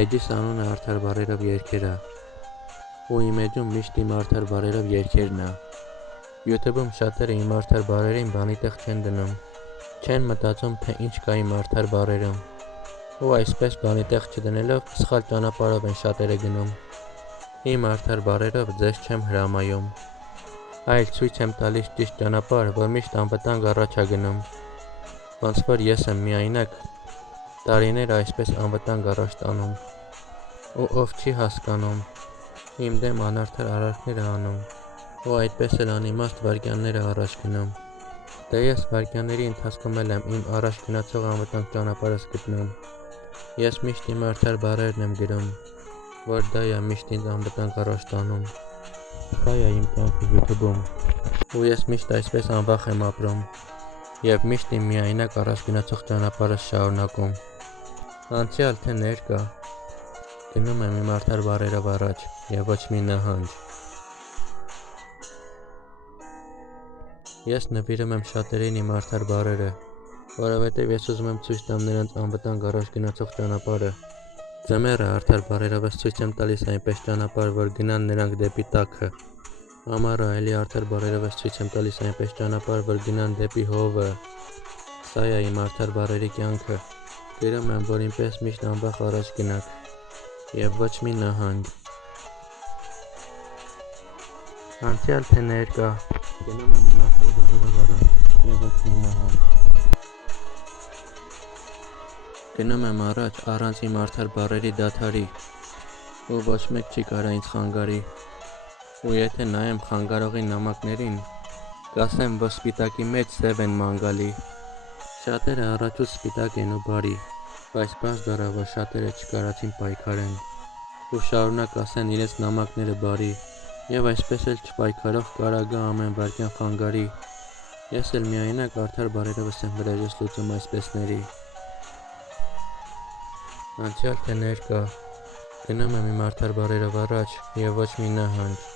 Էջիս անունը արդար բարերով երգեր է, ու իմ էջում միշտ իմ արդար բարերով երգերն է։ YouTube-ում շատերը իմ արդար բարերին բանի տեղ չեն դնում, չեն մտածում, թե ինչ կա իմ արդար բարերում, ու այսպես բանի տեղ չդնելով սխալ ճանապարհով են շատերը գնում։ Իմ արդար բարերով ձեզ չեմ հրամայում, այլ ցույց եմ տալիս ճիշտ ճանապարհ, որ միշտ անվտանգ առաջ է գնում։ Ոնց որ ես եմ միայնակ տարիներ այսպես անվտանգ առաջ տանում, ու ով չի հասկանում, իմ դեմ անարդար արարքներ է անում, ու այդպես էլ անիմաստ վայրկյաններ է առաջ գնում։ Դե ես վայրկյանների ընթացքում էլ եմ իմ առաջ գնացող անվտանգ ճանապարհս գտնում։ Ես միշտ իմ արդար բարերն եմ գրում, որ դա է միշտ ինձ անվտանգ առաջ տանում։ Սա է իմ կյանքը YouTube-ում, ու ես միշտ այսպես անվախ եմ ապրում, և միշտ իմ միայնակ առաջ գնացող ճանապարհս շարունակում։ Անցյալ թե ներկա, գնում եմ իմ արդար բարերով առաջ և ոչ մի նահանջ։ Ես նվիրում եմ շատերին իմ արդար բարերը, որովհետև ես ուզում եմ ցույց տամ նրանց անվտանգ առաջ գնացող ճանապարհը։ Ձմեռը արդար բարերով ես ցույց եմ տալիս այնպես ճանապարհ, որ գնան նրանք դեպի տաքը։ Ամառը այլի արդար բարերով ես ցույց եմ տալիս այնպես ճանապարհ, որ գնան դեպի հովը։ Սա է իմ արդար բարերի կյանքը։ Գրում եմ, որ ինպես միշտ անվախ առաջ գնաք, և ոչ մի նահանջ։ Անցյալ թե ներկա, գնում եմ իմ արդար բարերով առաջ, և ոչ մի նահանջ։ Գնում եմ առաջ առանց իմ արդար բարերի դադարի, ու ոչ մեկ չի կարա ինձ խանգարի։ Ու եթե նայեմ խանգարողի նամակներին, կասեմ, որ սպիտակի մեջ սև են ման գալի։ Շատերը առաջուց սպիտակ են ու բարի, բայց պարզ դառավ, որ շատերը չկարացին պայքարեն, ու շարունակ ասեն իրենց նամակները բարի, և այսպես էլ չպայքարող կարա գա ամեն վայրկյան խանգարի։ Ես էլ միայնակ արդար բարերովս եմ վրեժս լուծում այսպեսների։ Անցյալ թե ներկա, գնում եմ իմ արդար բարերով առաջ, և ոչ մի նահանջ։